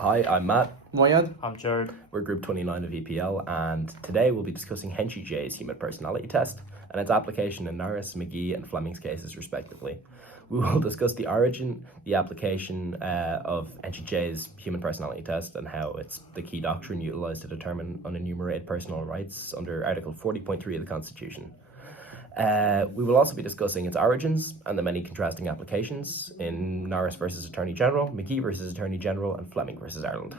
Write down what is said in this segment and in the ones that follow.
Hi, I'm Matt. Moayad. I'm Jared. We're Group 29 of EPL, and today we'll be discussing Henshey-J's human personality test and its application in Norris, McGee, and Fleming's cases, respectively. We will discuss the origin, the application of Henshey-J's human personality test, and how it's the key doctrine utilised to determine unenumerated personal rights under Article 40.3 of the Constitution. We will also be discussing its origins and the many contrasting applications in Norris versus Attorney General, McGee versus Attorney General, and Fleming versus Ireland.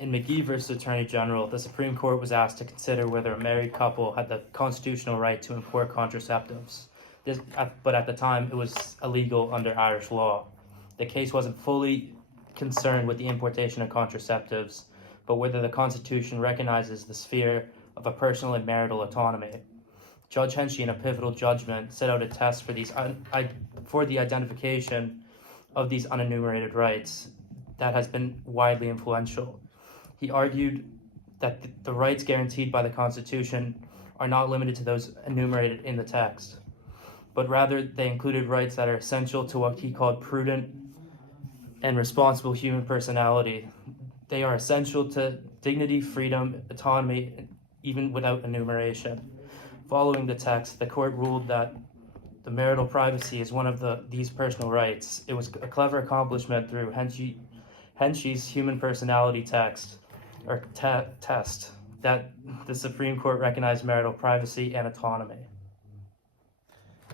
In McGee versus Attorney General, the Supreme Court was asked to consider whether a married couple had the constitutional right to import contraceptives. But at the time, it was illegal under Irish law. The case wasn't fully concerned with the importation of contraceptives, but whether the Constitution recognizes the sphere of a personal and marital autonomy. Judge Henshey, in a pivotal judgment, set out a test for the identification of these unenumerated rights that has been widely influential. He argued that the rights guaranteed by the Constitution are not limited to those enumerated in the text, but rather they included rights that are essential to what he called prudent and responsible human personality. They are essential to dignity, freedom, autonomy, even without enumeration. Following the text, the court ruled that the marital privacy is one of these personal rights. It was a clever accomplishment through Henshey's human personality test that the Supreme Court recognized marital privacy and autonomy.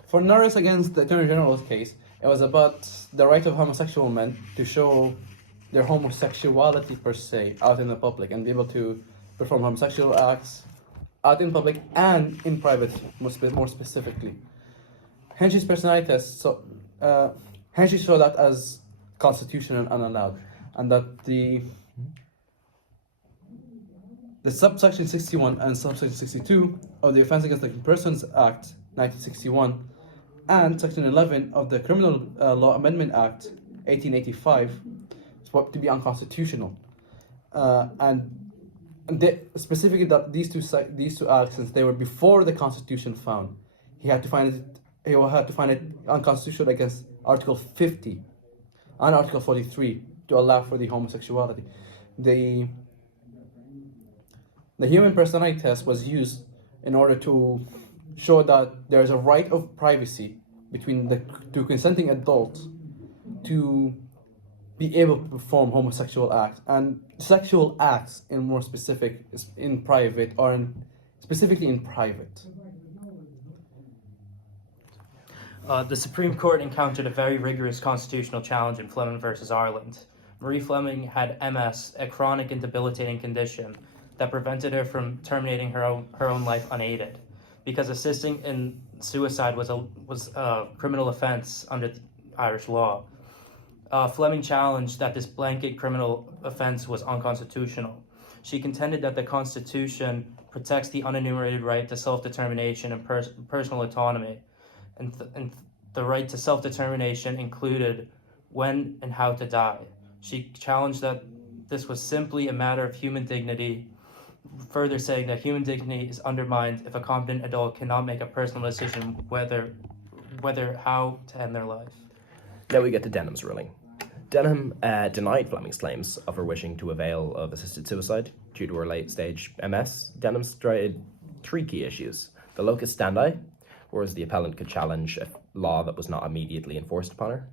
For Norris against the Attorney General's case, it was about the right of homosexual men to show their homosexuality per se out in the public and be able to perform homosexual acts out in public and in private, more specifically. Henshey's personality test, Henshey saw that as constitutional and unallowed, and that the subsection 61 and subsection 62 of the Offence Against the Persons Act 1961 and section 11 of the Criminal Law Amendment Act 1885 is to be unconstitutional, specifically that these two acts, since they were before the Constitution found, he had to find it unconstitutional against Article 50 and Article 43 to allow for the homosexuality. The human personality test was used in order to show that there is a right of privacy between the two consenting adults to be able to perform homosexual acts and sexual acts in more specific in private or specifically in private. The Supreme Court encountered a very rigorous constitutional challenge in Fleming versus Ireland. Marie Fleming had MS, a chronic and debilitating condition that prevented her from terminating her own life unaided, because assisting in suicide was a criminal offense under Irish law. Fleming challenged that this blanket criminal offense was unconstitutional. She contended that the Constitution protects the unenumerated right to self-determination and personal autonomy, and the right to self-determination included when and how to die. She challenged that this was simply a matter of human dignity, further saying that human dignity is undermined if a competent adult cannot make a personal decision whether how to end their life. Now we get to Denham's ruling. Denham denied Fleming's claims of her wishing to avail of assisted suicide due to her late-stage MS. Denham stated three key issues: the locus standi, whereas the appellant could challenge a law that was not immediately enforced upon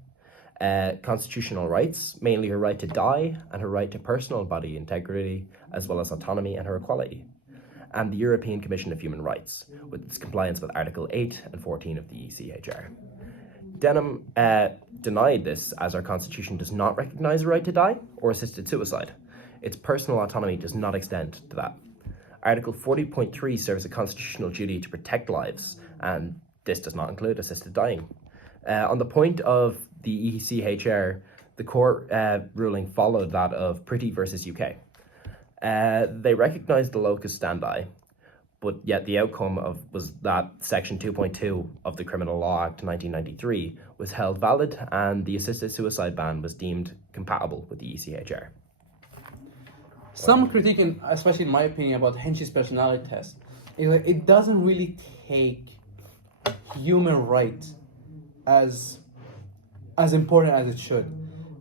her; constitutional rights, mainly her right to die and her right to personal body integrity, as well as autonomy and her equality; and the European Commission of Human Rights, with its compliance with Article 8 and 14 of the ECHR. Denham denied this as our Constitution does not recognise a right to die or assisted suicide. Its personal autonomy does not extend to that. Article 40.3 serves a constitutional duty to protect lives, and this does not include assisted dying. On the point of the ECHR, the court ruling followed that of Pretty versus UK. They recognised the locus standi, but yet the outcome was that Section 2.2 of the Criminal Law Act 1993 was held valid, and the assisted suicide ban was deemed compatible with the ECHR. Some critique, especially in my opinion, about Henshey's personality test is that it doesn't really take human rights as important as it should.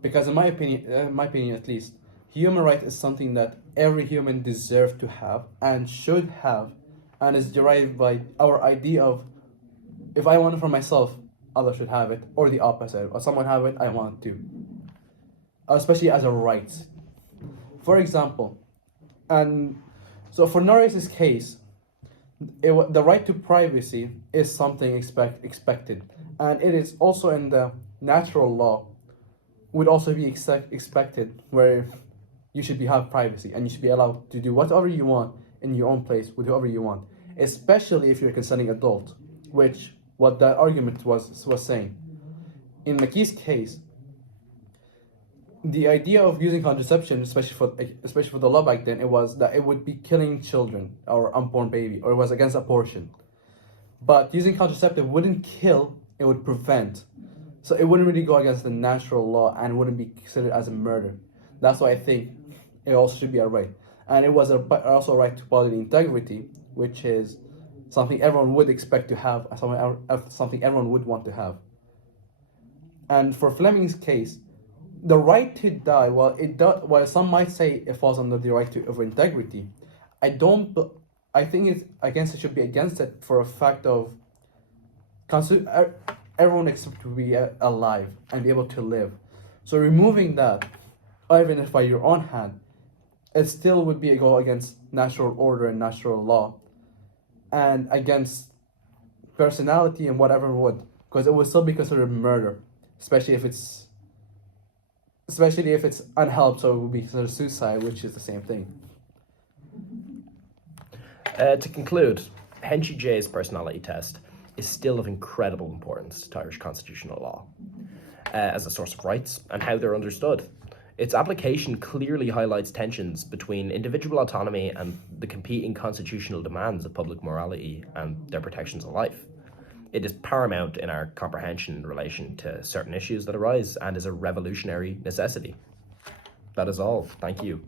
Because in my opinion at least, human right is something that every human deserves to have and should have, and is derived by our idea of, if I want it for myself, others should have it, or the opposite. Or someone have it, I want to. Especially as a right. For example, and so for Norris's case, the right to privacy is something expected, and it is also in the natural law, would also be expected, where you should have privacy and you should be allowed to do whatever you want in your own place with whoever you want, especially if you're a consenting adult, which what that argument was saying. In McKee's case, the idea of using contraception, especially for the law back then, it was that it would be killing children or unborn baby, or it was against abortion. But using contraceptive wouldn't kill, it would prevent. So it wouldn't really go against the natural law and wouldn't be considered as a murder. That's why I think it also should be a right. And it was also a right to bodily integrity, which is something everyone would expect to have, something everyone would want to have. And for Fleming's case, the right to die, while some might say it falls under the right of integrity, I think it should be against it for a fact of everyone expects to be alive and be able to live. So removing that, even if by your own hand, it still would be a go against natural order and natural law, and against personality and whatever would, because it would still be considered murder, especially if it's unhelped, so it would be considered suicide, which is the same thing. To conclude, Henchy J's personality test is still of incredible importance to Irish constitutional law as a source of rights and how they're understood. Its application clearly highlights tensions between individual autonomy and the competing constitutional demands of public morality and their protections of life. It is paramount in our comprehension in relation to certain issues that arise and is a revolutionary necessity. That is all. Thank you.